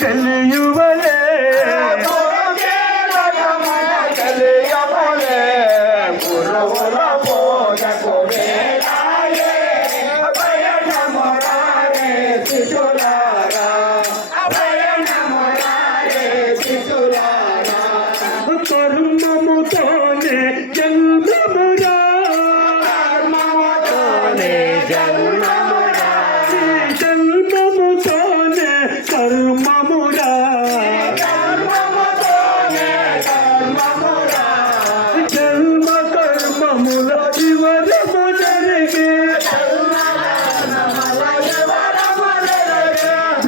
కలియువలే కలియవలే గురువుల బోధకు వేళాయే అభయనమురారే శిశులారా అభయనమురారే శిశులారా కర్మముతోనే జన్మమురా కర్మముతోనే జన్మమురా జన్మముతోనే కర్మమురా కర్మముతోనే కర్మమురా జన్మ కర్మముల చివరము జరిగే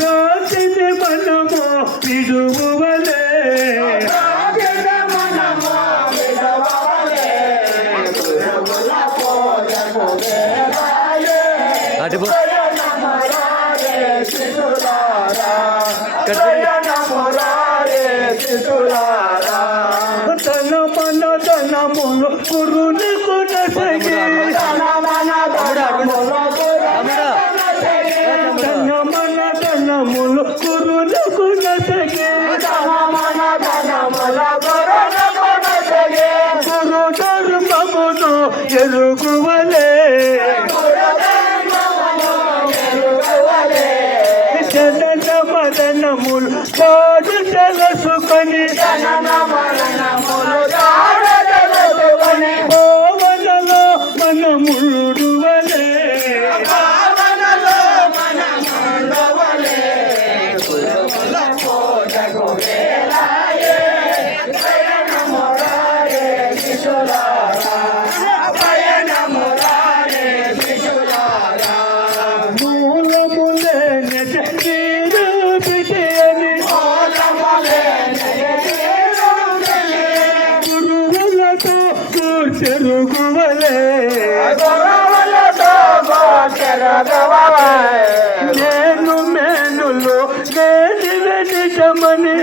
రాతిని మనము విడువలే తన మన ధనములు పురుని కొనసగి తన మన ధనములు పురుని కొనసగి గురు ధర్మమును ఎరుగువలే జనన మరణములు కాదు తెలుసుకొని భావనలో మనముడువలే మూలములే నిరూపితే అని గురువులతో చెరుగువలే నేను మేనులు నేను నిజమని